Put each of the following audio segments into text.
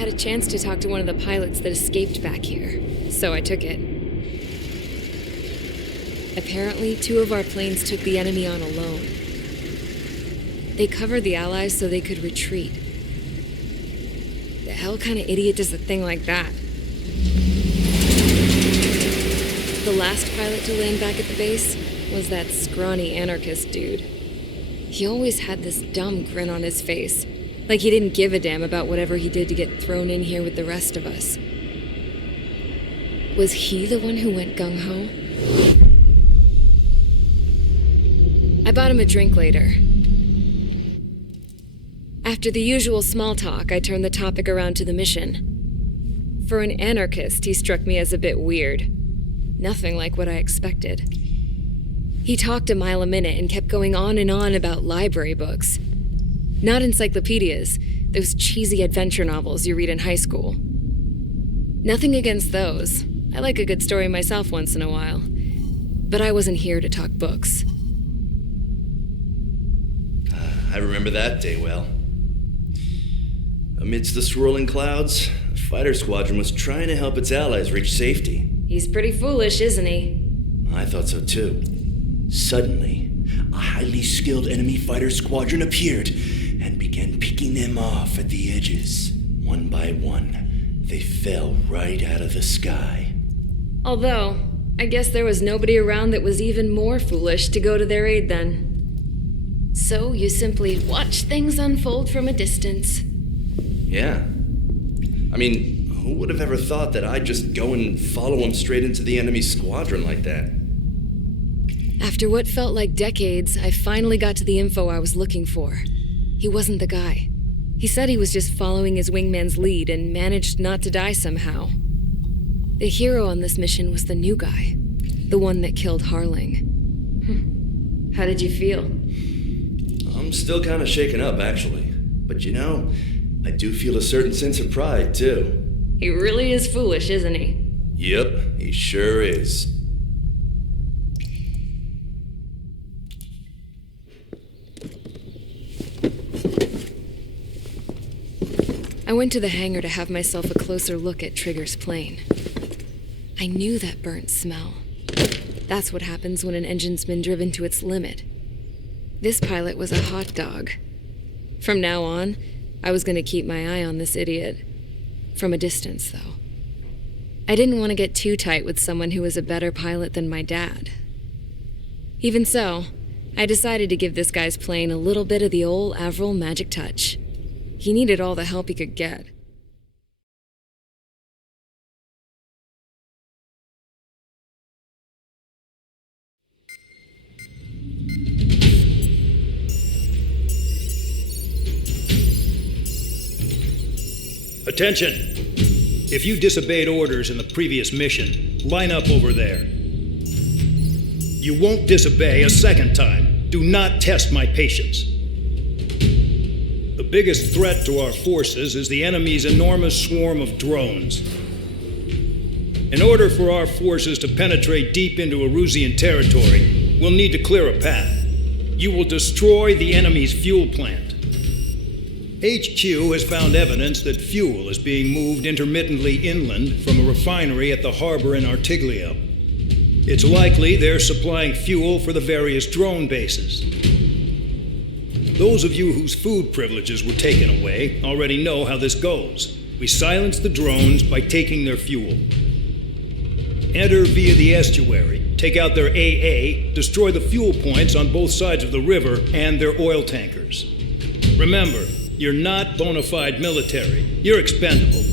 had a chance to talk to one of the pilots that escaped back here, so I took it. Apparently, 2 of our planes took the enemy on alone. They covered the Allies so they could retreat. The hell kind of idiot does a thing like that? The last pilot to land back at the base was that scrawny anarchist dude. He always had this dumb grin on his face, like he didn't give a damn about whatever he did to get thrown in here with the rest of us. Was he the one who went gung-ho? I bought him a drink later. After the usual small talk, I turned the topic around to the mission. For an anarchist, he struck me as a bit weird. Nothing like what I expected. He talked a mile a minute and kept going on and on about library books. Not encyclopedias, those cheesy adventure novels you read in high school. Nothing against those. I like a good story myself once in a while. But I wasn't here to talk books. I remember that day well. Amidst the swirling clouds, a fighter squadron was trying to help its allies reach safety. He's pretty foolish, isn't he? I thought so too. Suddenly, a highly skilled enemy fighter squadron appeared and began picking them off at the edges. One by one, they fell right out of the sky. Although, I guess there was nobody around that was even more foolish to go to their aid then. So you simply watch things unfold from a distance. Yeah. I mean, who would have ever thought that I'd just go and follow him straight into the enemy squadron like that? After what felt like decades, I finally got to the info I was looking for. He wasn't the guy. He said he was just following his wingman's lead and managed not to die somehow. The hero on this mission was the new guy, the one that killed Harling. How did you feel? I'm still kind of shaken up, actually. But you know, I do feel a certain sense of pride, too. He really is foolish, isn't he? Yep, he sure is. I went to the hangar to have myself a closer look at Trigger's plane. I knew that burnt smell. That's what happens when an engine's been driven to its limit. This pilot was a hot dog. From now on, I was going to keep my eye on this idiot. From a distance, though. I didn't want to get too tight with someone who was a better pilot than my dad. Even so, I decided to give this guy's plane a little bit of the old Avril magic touch. He needed all the help he could get. Attention! If you disobeyed orders in the previous mission, line up over there. You won't disobey a second time. Do not test my patience. The biggest threat to our forces is the enemy's enormous swarm of drones. In order for our forces to penetrate deep into Erusian territory, we'll need to clear a path. You will destroy the enemy's fuel plant. HQ has found evidence that fuel is being moved intermittently inland from a refinery at the harbor in Artiglio. It's likely they're supplying fuel for the various drone bases. Those of you whose food privileges were taken away already know how this goes. We silence the drones by taking their fuel. Enter via the estuary, take out their AA, destroy the fuel points on both sides of the river and their oil tankers. Remember, you're not bona fide military. You're expendable.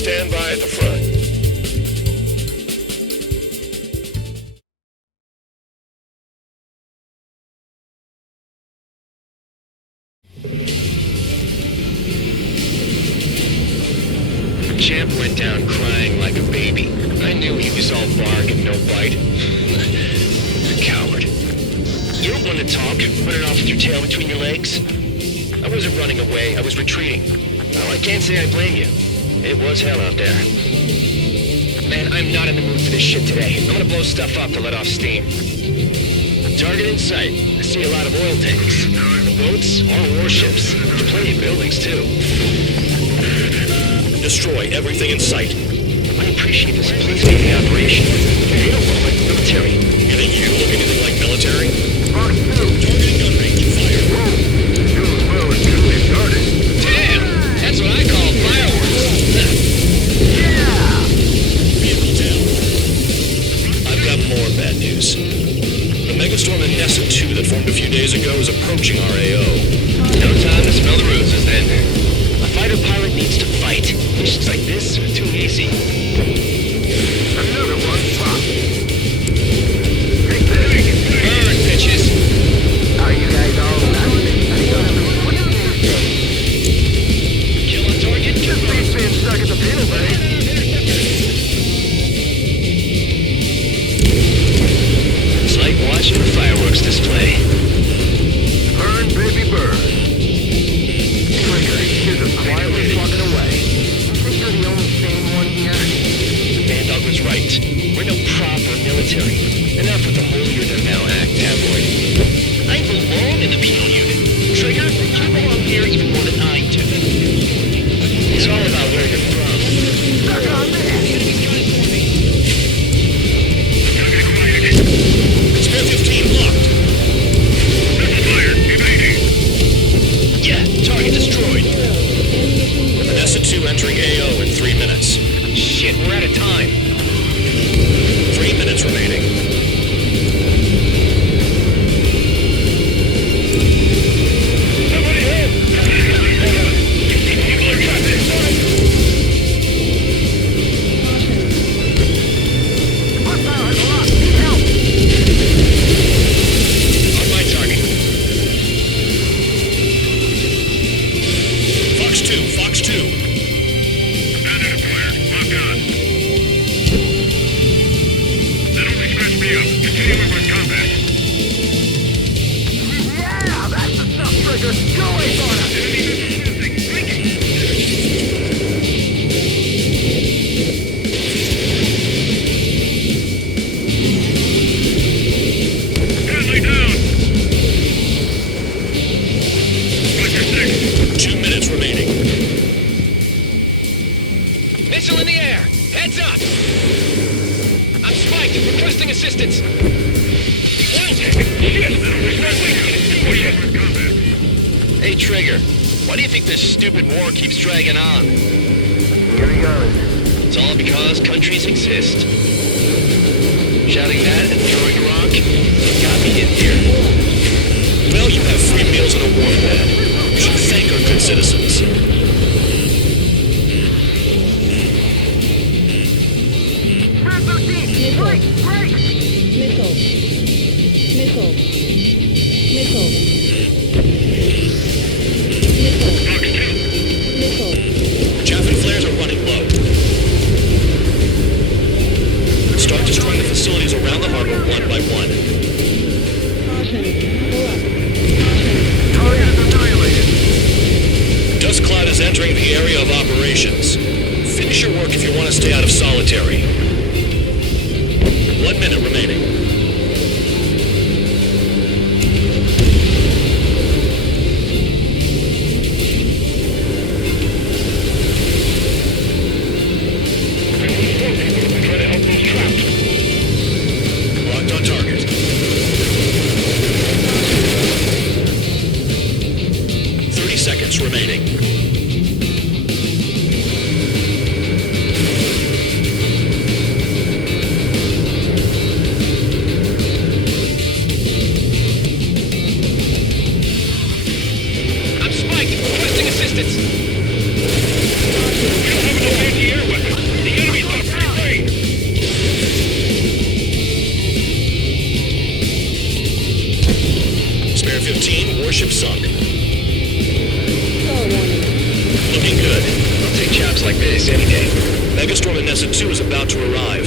Stand by at the front. Champ went down crying like a baby. I knew he was all bark and no bite. Coward. You don't want to talk, running off with your tail between your legs? I wasn't running away, I was retreating. Well, I can't say I blame you. It was hell out there. Man, I'm not in the mood for this shit today. I'm gonna blow stuff up to let off steam. Target in sight. I see a lot of oil tanks. Boats, all warships. Plenty of buildings, too. Destroy everything in sight. I appreciate this police keeping operation. They don't look like military. You think you look anything like military? Targeting gun range. Fire. Damn! That's what I call fireworks. Vehicle down. I've got more bad news. The megastorm in Nessa 2 that formed a few days ago is approaching our AO. No time to smell the roses then. A fighter pilot needs to fight. Missions like this are too easy. Another one pop. Burn, bitches. Are you guys all kill a target? Just being stuck at the panel, buddy. It's like watching a fireworks display. Burn, baby, burn. You're just quietly walking away. You think you're the only sane one here? The Bandog was right. We're no prop or military. Enough with the holier-than-thou act, tabloid. I belong in the penal unit. Trigger, you belong here even more than I do. It's all about where you're from. Suck on that! Spare 15 locked. Fire. Evading. Yeah, target destroyed. Nessa 2 entering AO in 3 minutes. Shit, we're out of time. 3 minutes remaining. Somebody help! People are trapped inside! Help! On my target. Fox 2, Fox 2. Bandit acquired. Lock on. That only scratched me up. Continue with combat. Yeah, that's the stuff, Trigger. Go away, Barna. Enemy missile sensing. Blinking. Stanley down. Roger 6. 2 minutes remaining. Missile in the air. Heads up. I'm spiked. Requesting assistance. Oil tank. Shit. That only scratched me up. Continue with combat. Hey, Trigger. Why do you think this stupid war keeps dragging on? Here he goes. It's all because countries exist. Shouting that and throwing a rock got me in here. Well, you have free meals and a warm bed. You should thank our good citizens. Break! Break! Missile. Missile. Missile. Missile. Fox 2. Missile. Chaff and flares are running low. Start destroying the facilities around the harbor one by one. Caution. Pull up. Target is annihilated. Dust cloud is entering the area of operations. Finish your work if you want to stay out of solitary. 1 minute remaining. about to arrive.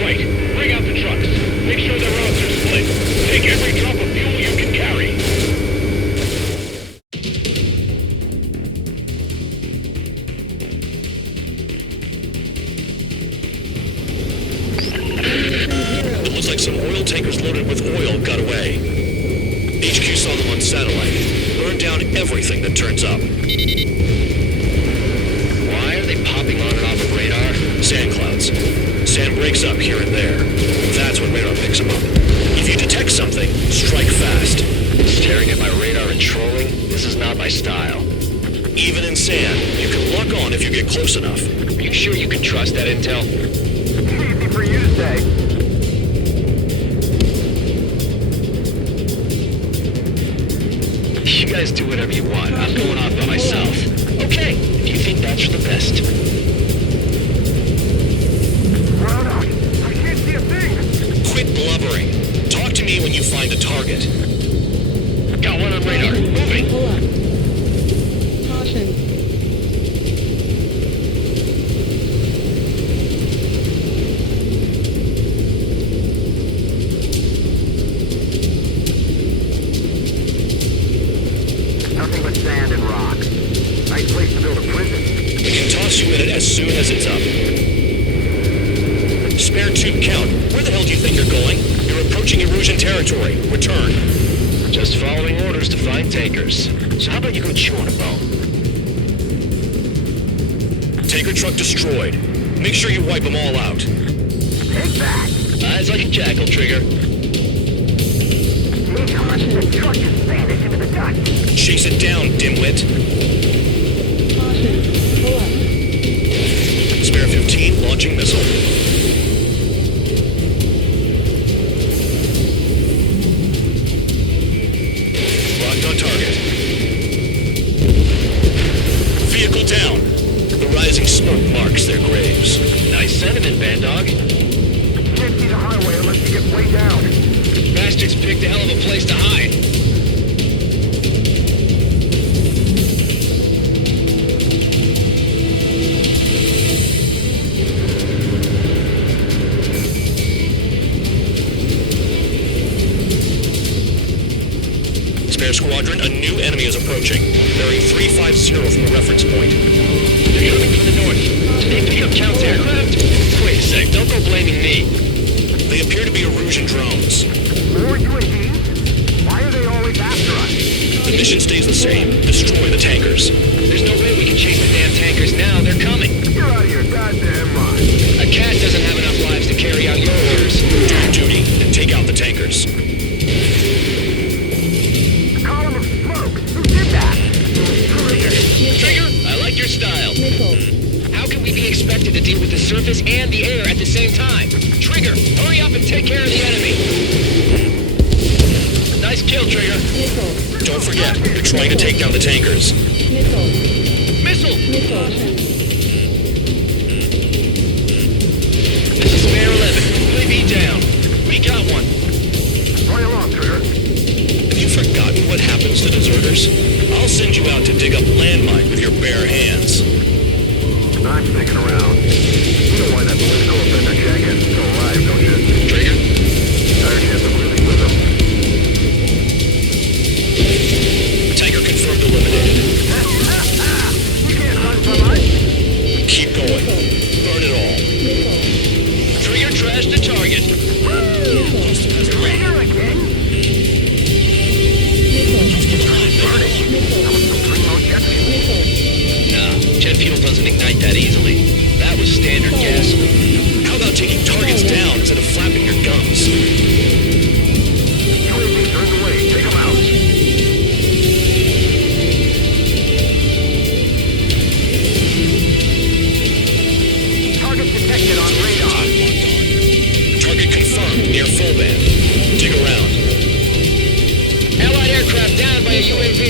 Right. Bring out the trucks. Make sure their routes are split. Take every drop of fuel you can carry. It looks like some oil tankers loaded with oil got away. HQ saw them on satellite. Burned down everything that turns up. Why are they popping on and off of radar? Sand clouds. Sand breaks up here and there. That's when radar picks them up. If you detect something, strike fast. Staring at my radar and trolling? This is not my style. Even in sand, you can lock on if you get close enough. Are you sure you can trust that intel? Easy for you to say. You guys do whatever you want. I'm going off by myself. Okay, if you think that's for the best. Rhoda, I can't see a thing. Quit blubbering. Talk to me when you find a target. Got one on radar. Moving. Pull up. Caution. Nothing but sand and rock. Nice place to build a prison. We can toss you in it as soon as it's up. Spare tube count. Where the hell do you think you're going? You're approaching Erusian territory. Return. Just following orders to find tankers. So how about you go chew on a bone? Tanker truck destroyed. Make sure you wipe them all out. Take that. Eyes like a jackal, Trigger. The truck just vanished into the dust. Chase it down, dimwit. Caution. Pull up. Spare 15, launching missile. Locked on target. Vehicle down. The rising smoke marks their graves. Nice sentiment, Band Dog. Can't see the highway unless you get way down. Bastards picked a hell of a place to hide. Spare squadron, a new enemy is approaching. Bearing 350 from the reference point. They're coming from the north. Did they pick up Count's aircraft? Wait a sec, don't go blaming me. They appear to be Erusian drones. More UAVs? Why are they always after us? The mission stays the same. Destroy the tankers. There's no way we can chase the damn tankers now. They're coming. You're out of your goddamn mind. A cat doesn't have enough lives to carry out your orders. Do your duty and take out the tankers. Column of smoke. Who did that? Trigger, I like your style. Missile. How can we be expected to deal with the surface and the air at the same time? Trigger, hurry up and take care of the enemy. Nice kill, Trigger. Missile. Don't forget, you're trying to take down the tankers. Missile. Missile! Missile. This is Spare 11. UAV down. We got one. Play along, Trigger. Have you forgotten what happens to deserters? I'll send you out to dig up landmine with your bare hands. I'm sticking around. You know why that political offender jacket's still alive, don't you? Trigger? Higher chance of losing with him. Tanker confirmed eliminated. You can't run from us. Keep going. Burn it all. Missile. Trigger trash the target. Trigger again? Burn it. That was some primo jet fuel. Nah, jet fuel doesn't ignite that easily. That was standard gasoline. How about taking targets down instead of flapping your gums? UAVs are in the way. Take them out. Target detected on radar. Target confirmed near full band. Dig around. Allied aircraft down by a UAV.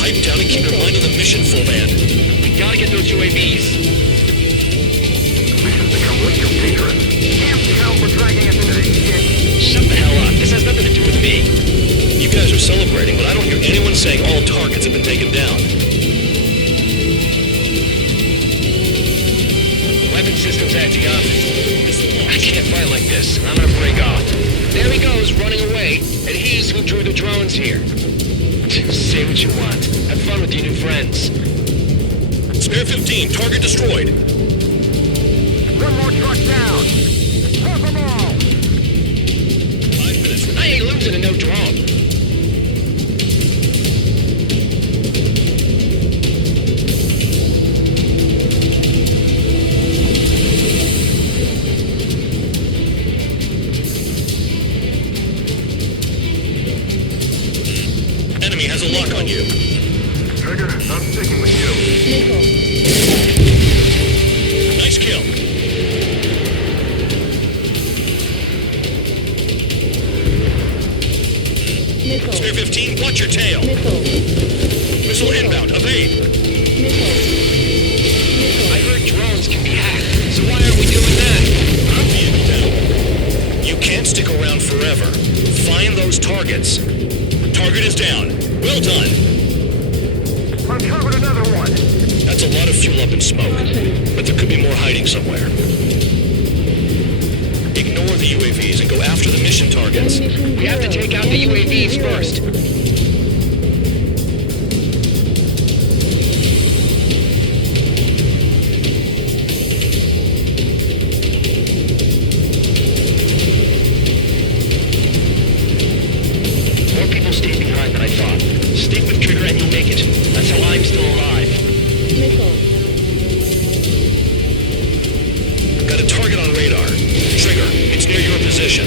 Pipe down and keep your mind on the mission, full band. We gotta get those UAVs. Mission's become way too dangerous. Damn hell for dragging us into this shit. Shut the hell up. This has nothing to do with me. You guys are celebrating, but I don't hear anyone saying all targets have been taken down. Weapon systems acting up. I can't fight like this. I'm gonna break off. There he goes, running away, and he's who drew the drones here. Say what you want. Have fun with your new friends. Spare 15, target destroyed. One more truck down. Drop them all. 5 minutes remaining. I ain't losing to no drone. Enemy has a lock on you. Trigger, I'm sticking with you. Nice kill. Spare 15, watch your tail. Missile inbound, evade. I heard drones can be hacked, so why aren't we doing that? Vehicle down. You can't stick around forever. Find those targets. Target is down. Well done. Uncovered another one. That's a lot of fuel up in smoke, but there could be more hiding somewhere. Ignore the UAVs and go after the mission targets. We have to take out the UAVs first. More people stayed behind than I thought. Stick with Trigger and you'll make it. That's how I'm still alive. Got a target on radar. Trigger, it's near your position.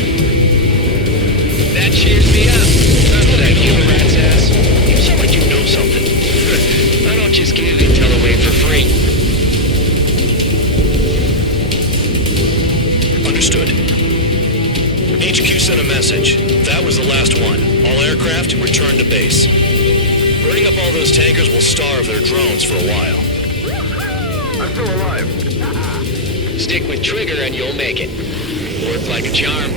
That cheers me up. None of that human rat's ass. You sound like you know something. I don't just give intel away for free. Understood. HQ sent a message. That was the last one. All aircraft return to base. Burning up all those tankers will starve their drones for a while. I'm still alive. Stick with Trigger and you'll make it. Worked like a charm.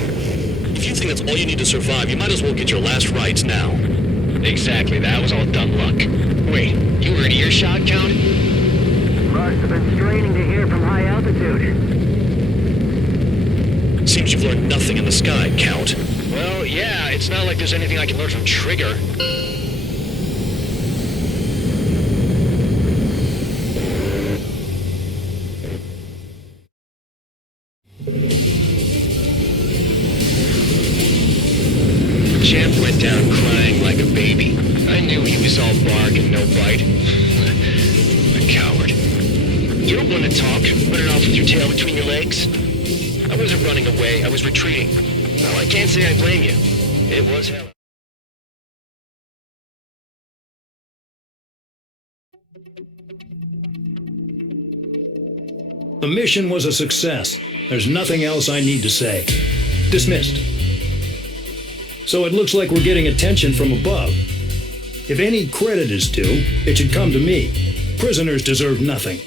If you think that's all you need to survive, you might as well get your last rites now. Exactly, that was all dumb luck. Wait, you were in earshot, Count? Must have been straining to hear from high altitude. Seems you've learned nothing in the sky, Count. Well, yeah, it's not like there's anything I can learn from Trigger. Champ went down crying like a baby. I knew he was all bark and no bite. A coward. You don't want to talk, running off with your tail between your legs. I wasn't running away, I was retreating. Well, I can't say I blame you. It was hell. The mission was a success. There's nothing else I need to say. Dismissed. So it looks like we're getting attention from above. If any credit is due, it should come to me. Prisoners deserve nothing.